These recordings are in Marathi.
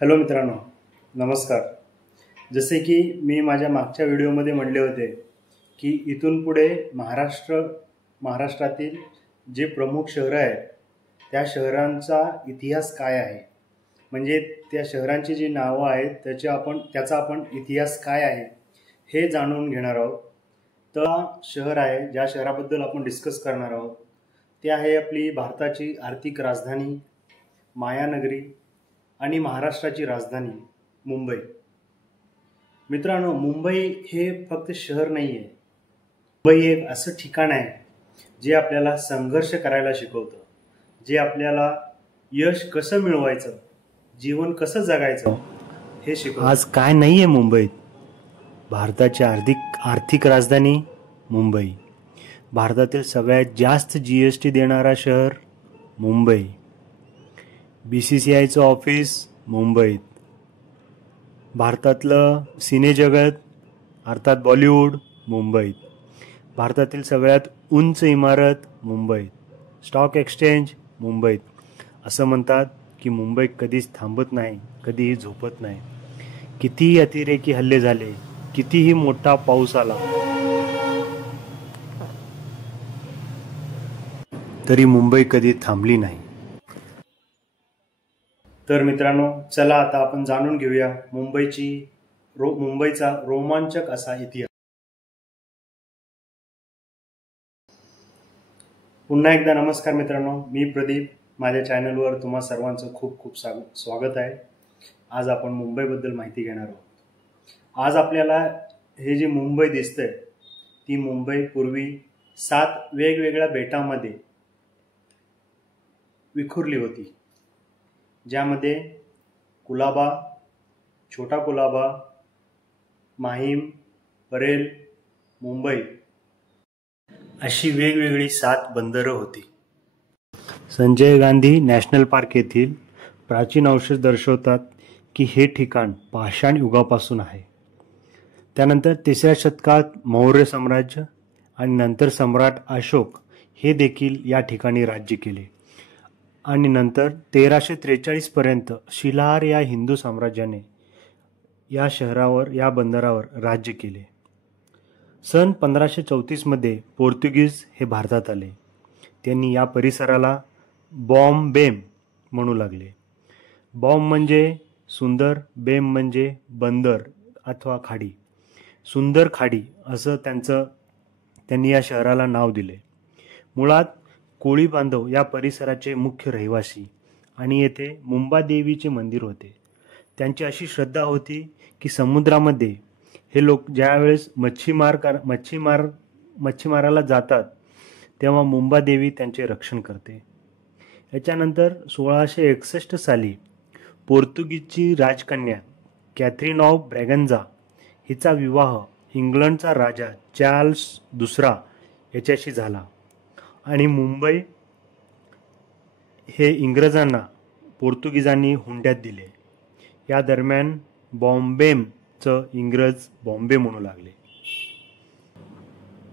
हॅलो मित्रांनो, नमस्कार. जसे की मी माझ्या मागच्या व्हिडिओमध्ये म्हणले होते की इथून पुढे महाराष्ट्रातील जे प्रमुख शहरं आहेत त्या शहरांचा इतिहास काय आहे, म्हणजे त्या शहरांची जी नावं आहेत त्याचा आपण इतिहास काय आहे हे जाणून घेणार आहोत. तर शहर आहे ज्या शहराबद्दल आपण डिस्कस करणार आहोत ते आहे आपली भारताची आर्थिक राजधानी मायानगरी आणि महाराष्ट्राची राजधानी मुंबई. मित्रांनो, मुंबई हे फक्त शहर नाही आहे. मुंबई एक असं ठिकाण आहे जे आपल्याला संघर्ष करायला शिकवतं, जे आपल्याला यश कसं मिळवायचं, जीवन कसं जगायचं हे शिकवतं. आज काय नाही आहे मुंबईत? भारताची आर्थिक राजधानी मुंबई, भारतातील सगळ्यात जास्त GST देणारा शहर मुंबई, BCCIचं ऑफिस मुंबईत, भारतातलं सिने जगत अर्थात बॉलिवूड मुंबईत, भारतातील सगळ्यात उंच इमारत मुंबईत, स्टॉक एक्सचेंज मुंबईत. असं म्हणतात की मुंबई कधीच थांबत नाही, कधीही झोपत नाही. कितीही अतिरेकी हल्ले झाले, कितीही मोठा पाऊस आला तरी मुंबई कधी थांबली नाही. तर मित्रांनो, चला आता आपण जाणून घेऊया मुंबईचा रोमांचक असा इतिहास. पुन्हा एकदा नमस्कार मित्रांनो, मी प्रदीप. माझ्या चॅनलवर तुम्हा सर्वांचं खूप खूप स्वागत आहे. आज आपण मुंबईबद्दल माहिती घेणार आहोत. आज आपल्याला हे जी मुंबई दिसते ती मुंबई पूर्वी 7 वेगवेगळ्या बेटांमध्ये विखुरली होती, ज्यामध्ये कुलाबा, छोटा कुलाबा, माहीम, परेल, मुंबई अशी वेगवेगळी 7 बंदरं होती. संजय गांधी नॅशनल पार्क येथील प्राचीन अवशेष दर्शवतात की हे ठिकाण पाषाण युगापासून आहे. त्यानंतर 3ऱ्या शतकात मौर्य साम्राज्य आणि नंतर सम्राट अशोक हे देखील या ठिकाणी राज्य केले आणि नंतर 1343 पर्यंत शिलाहार या हिंदू साम्राज्याने या बंदरावर राज्य केले. सन 1534 पोर्तुगीज हे भारतात आले. त्यांनी या परिसराला बॉम बेम म्हणू लागले. बॉम म्हणजे सुंदर, बेम म्हणजे बंदर अथवा खाडी, सुंदर खाडी असं त्यांनी या शहराला नाव दिले. मुळात कोळी बांधव या परिसराचे मुख्य रहिवासी आणि येथे मुंबादेवीचे मंदिर होते. त्यांची अशी श्रद्धा होती की समुद्रामध्ये हे लोक ज्यावेळेस मच्छीमाराला जातात तेव्हा मुंबादेवी त्यांचे रक्षण करते. याच्यानंतर 1661 साली पोर्तुगीजची राजकन्या कॅथरीन ऑफ ब्रॅगन्झा हिचा विवाह इंग्लंडचा राजा चार्ल्स दुसरा याच्याशी झाला आणि मुंबई हे इंग्रजांना पोर्तुगीजांनी हुंड्यात दिले. या दरम्यान बॉम्बेचं इंग्रज बॉम्बे म्हणू लागले.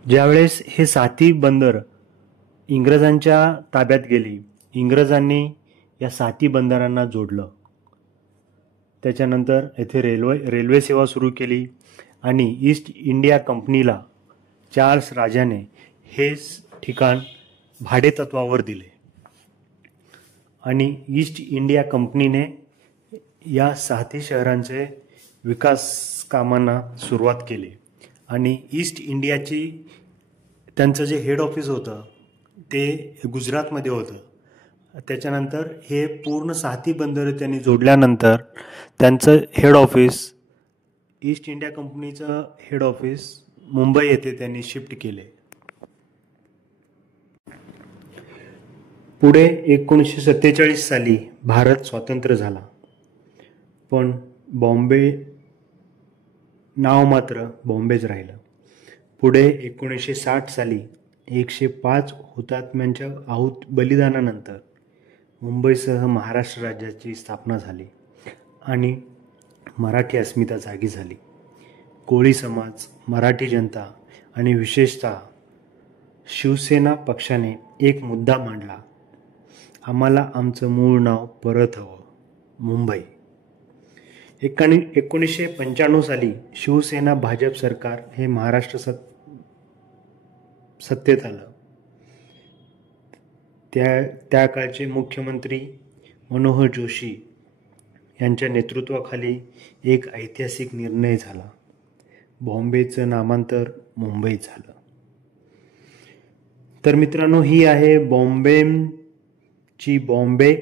ज्यावेळेस हे 7ही बंदर इंग्रजांच्या ताब्यात गेली, इंग्रजांनी या 7ही बंदरांना जोडलं. त्याच्यानंतर येथे रेल्वे सेवा सुरू केली आणि ईस्ट इंडिया कंपनीला चार्ल्स राजाने हे ठिकाण भाडेतत्वावर दिले आणि ईस्ट इंडिया कंपनीने या 7ही शहरांचे विकास कामांना सुरुवात केली आणि ईस्ट इंडियाची त्यांचं जे हेड ऑफिस होतं ते गुजरातमध्ये होतं. त्याच्यानंतर हे पूर्ण 7ही बंदरं त्यांनी जोडल्यानंतर त्यांचं हेड ऑफिस, ईस्ट इंडिया कंपनीचं हेड ऑफिस मुंबई येथे त्यांनी शिफ्ट केले. पुढे 1947 साली भारत स्वतंत्र झाला, पण बॉम्बे नाव मात्र बॉम्बेच राहिलं. पुढे 1960 साली 105 हुतात्म्यांच्या बलिदानानंतर मुंबईसह महाराष्ट्र राज्याची स्थापना झाली आणि मराठी अस्मिता जागी झाली. कोळी समाज, मराठी जनता आणि विशेषतः शिवसेना पक्षाने एक मुद्दा मांडला, आम्हाला आमचं मूळ नाव परत हवं, मुंबई. 1995 साली शिवसेना भाजप सरकार हे महाराष्ट्र सत्तेत आलं. त्या काळचे मुख्यमंत्री मनोहर जोशी यांच्या नेतृत्वाखाली एक ऐतिहासिक निर्णय झाला. बॉम्बेचं नामांतर मुंबईत झालं. तर मित्रांनो, ही आहे बॉम्बेची बॉम्बे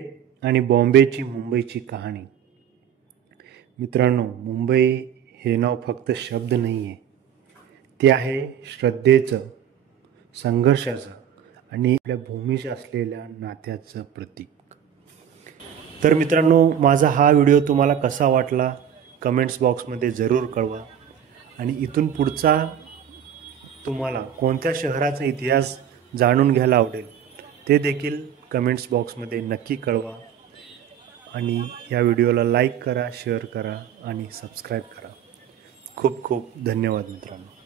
आणि बॉम्बेची मुंबईची कहाणी. मित्रांनो, मुंबई हे नाव फक्त शब्द नाही आहे, ते आहे श्रद्धेचं, संघर्षाचं आणि आपल्या भूमीशी असलेल्या नात्याचं प्रतीक. तर मित्रांनो, माझा हा व्हिडिओ तुम्हाला कसा वाटला कमेंट्स बॉक्समध्ये जरूर कळवा. आणि इथून पुढचा तुम्हाला कोणत्या शहराचा इतिहास जाणून घ्यायला आवडेल ते देखील कमेंट्स बॉक्समध्ये नक्की कळवा. आणि या व्हिडिओला लाईक करा, शेअर करा आणि सबस्क्राईब करा. खूप खूप धन्यवाद मित्रांनो.